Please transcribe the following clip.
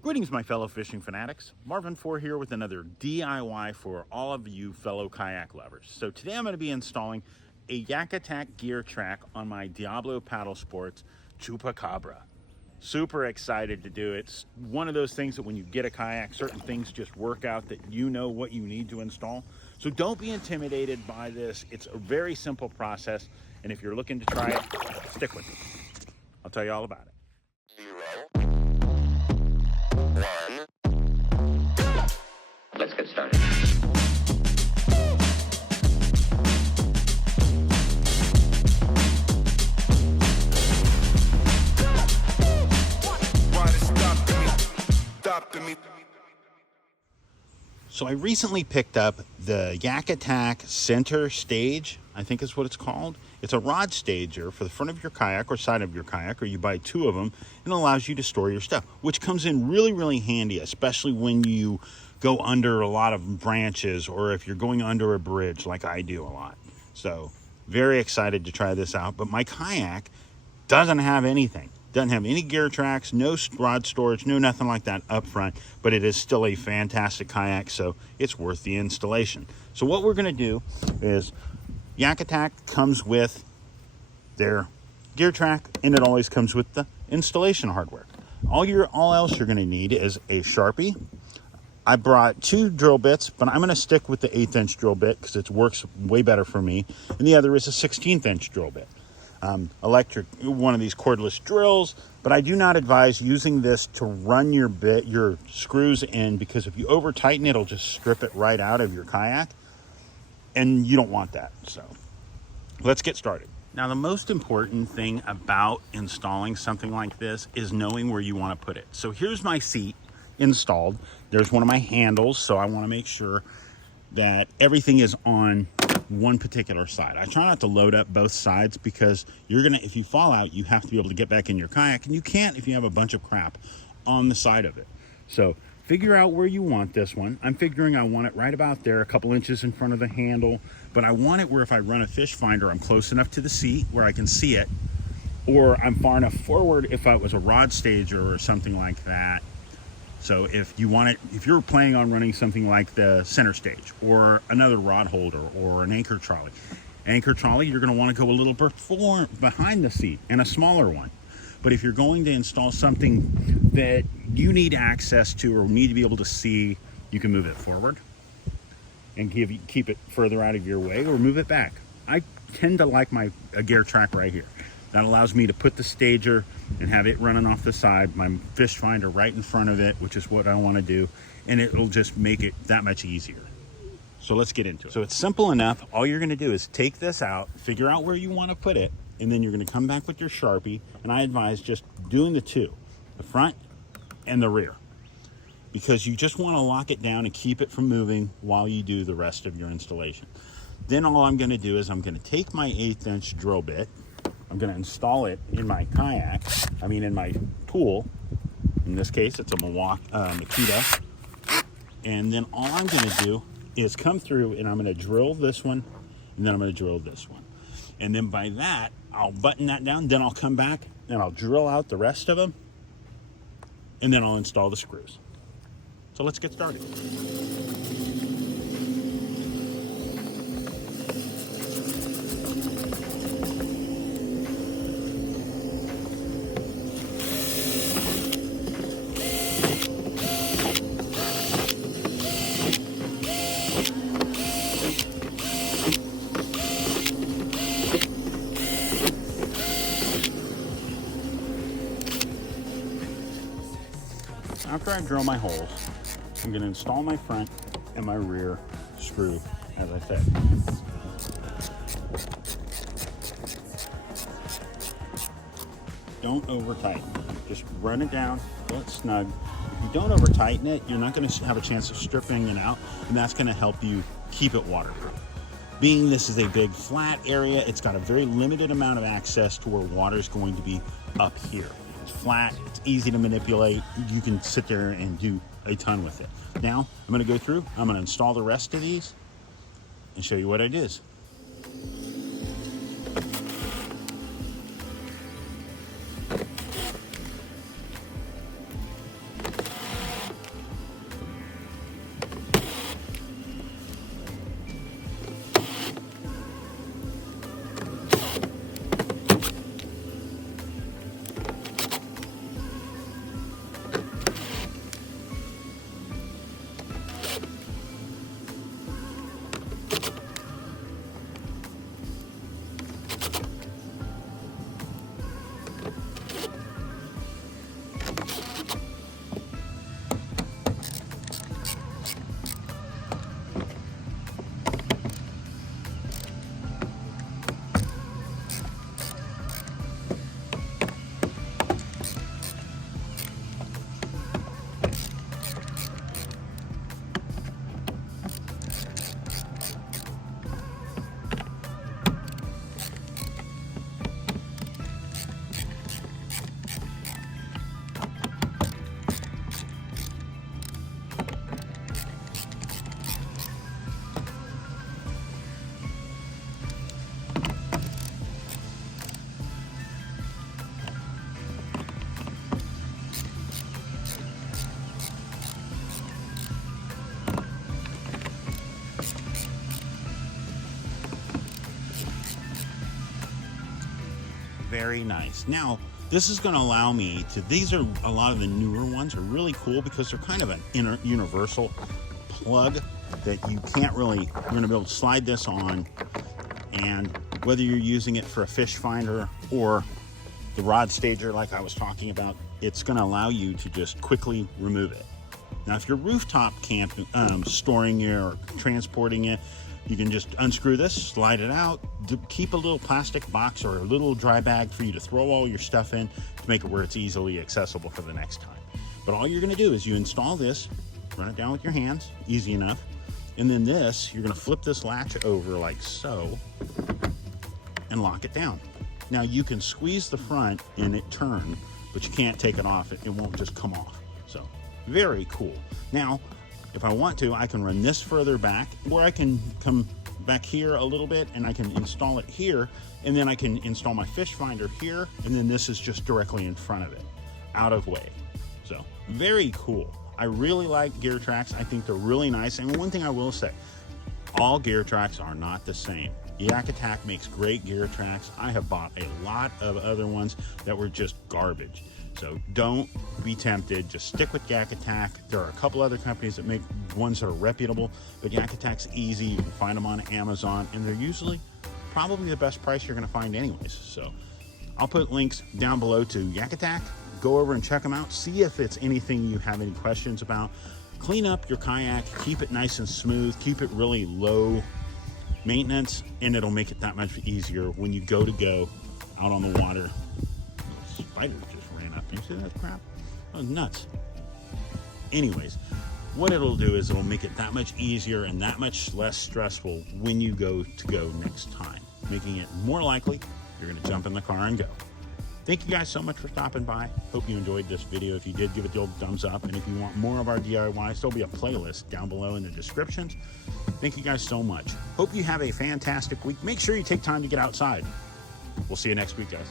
Greetings, my fellow fishing fanatics. Marvin 4 here with another DIY for all of you fellow kayak lovers. So today I'm going to be installing a Kayak Geartrack on my Diablo Paddlesports Chupacabra. Super excited to do it. It's one of those things that when you get a kayak, certain things just work out that you know what you need to install. So don't be intimidated by this. It's a very simple process, and if you're looking to try it, stick with me. I'll tell you all about it. Let's get started. So I recently picked up the Kayak Center Stage, I think is what it's called. It's a rod stager for the front of your kayak or side of your kayak, or you buy two of them, and it allows you to store your stuff, which comes in really, really handy, especially when you go under a lot of branches or if you're going under a bridge like I do a lot. So very excited to try this out, but my kayak doesn't have anything. Doesn't have any gear tracks, no rod storage, no nothing like that up front, but it is still a fantastic kayak, so it's worth the installation. So what we're gonna do is, Kayak comes with their gear track, and it always comes with the installation hardware. All else you're gonna need is a Sharpie. I brought 2 drill bits, but I'm gonna stick with the 1/8" drill bit because it works way better for me, and the other is a 16" drill bit. Electric, one of these cordless drills, but I do not advise using this to run your screws in, because if you over tighten it'll just strip it right out of your kayak, and you don't want that. So let's get started. Now, the most important thing about installing something like this is knowing where you want to put it. So here's my seat installed. There's one of my handles, so I want to make sure that everything is on one particular side. I try not to load up both sides, because if you fall out, you have to be able to get back in your kayak, and you can't if you have a bunch of crap on the side of it. So figure out where you want this one. I'm figuring I want it right about there, a couple inches in front of the handle, but I want it where if I run a fish finder, I'm close enough to the seat where I can see it, or I'm far enough forward if I was a rod stager or something like that. So if you're planning on running something like the center stage or another rod holder or an anchor trolley, you're going to want to go a little bit behind the seat, and a smaller one. But if you're going to install something that you need access to or need to be able to see, you can move it forward and keep it further out of your way, or move it back. I tend to like a gear track right here. That allows me to put the stager and have it running off the side, my fish finder right in front of it, which is what I want to do, and it'll just make it that much easier. So let's get into it. So it's simple enough. All you're going to do is take this out, figure out where you want to put it, and then you're going to come back with your Sharpie, and I advise just doing the two, the front and the rear, because you just want to lock it down and keep it from moving while you do the rest of your installation. Then all I'm going to do is I'm going to take my 1/8" drill bit, I'm going to install it in my kayak, in my pool. In this case, it's a Makita. And then all I'm going to do is come through, and I'm going to drill this one, and then I'm going to drill this one. And then by that, I'll button that down, then I'll come back, and I'll drill out the rest of them, and then I'll install the screws. So let's get started. After I drill my holes, I'm going to install my front and my rear screw, as I said. Don't over tighten. Just run it down, pull it snug. If you don't over tighten it, you're not going to have a chance of stripping it out, and that's going to help you keep it waterproof. Being this is a big flat area, it's got a very limited amount of access to where water is going to be up here. It's flat, it's easy to manipulate. You can sit there and do a ton with it. Now, I'm going to go through, I'm going to install the rest of these and show you what it is. very nice. Now, this is going to allow me to, these are a lot of the newer ones are really cool because they're kind of an universal plug that you can't really, you're going to be able to slide this on, and whether you're using it for a fish finder or the rod stager like I was talking about, it's going to allow you to just quickly remove it. Now, if you're rooftop camping, storing it or transporting it, you can just unscrew this, slide it out, keep a little plastic box or a little dry bag for you to throw all your stuff in to make it where it's easily accessible for the next time. But all you're going to do is you install this, run it down with your hands, easy enough, and then this, you're going to flip this latch over like so and lock it down. Now, you can squeeze the front and it turn, but you can't take it off. It won't just come off. So, very cool. Now, if I want to, I can run this further back, or I can come back here a little bit and I can install it here, and then I can install my fish finder here, and then this is just directly in front of it, out of way. So, very cool. I really like Geartracks. I think they're really nice. And one thing I will say, all Geartracks are not the same. Yak Attack makes great Geartracks. I have bought a lot of other ones that were just garbage. So don't be tempted. Just stick with Yak Attack. There are a couple other companies that make ones that are reputable, but Yak Attack's easy. You can find them on Amazon, and they're usually probably the best price you're going to find anyways. So I'll put links down below to Yak Attack. Go over and check them out. See if it's anything you have any questions about. Clean up your kayak. Keep it nice and smooth. Keep it really low maintenance, and it'll make it that much easier when you go out on the water. Spider just ran up. You see that crap? That was nuts. Anyways, what it'll do is it'll make it that much easier and that much less stressful when you go next time, making it more likely you're going to jump in the car and go. Thank you guys so much for stopping by. Hope you enjoyed this video. If you did, give it the old thumbs up. And if you want more of our DIYs, there'll be a playlist down below in the descriptions. Thank you guys so much. Hope you have a fantastic week. Make sure you take time to get outside. We'll see you next week, guys.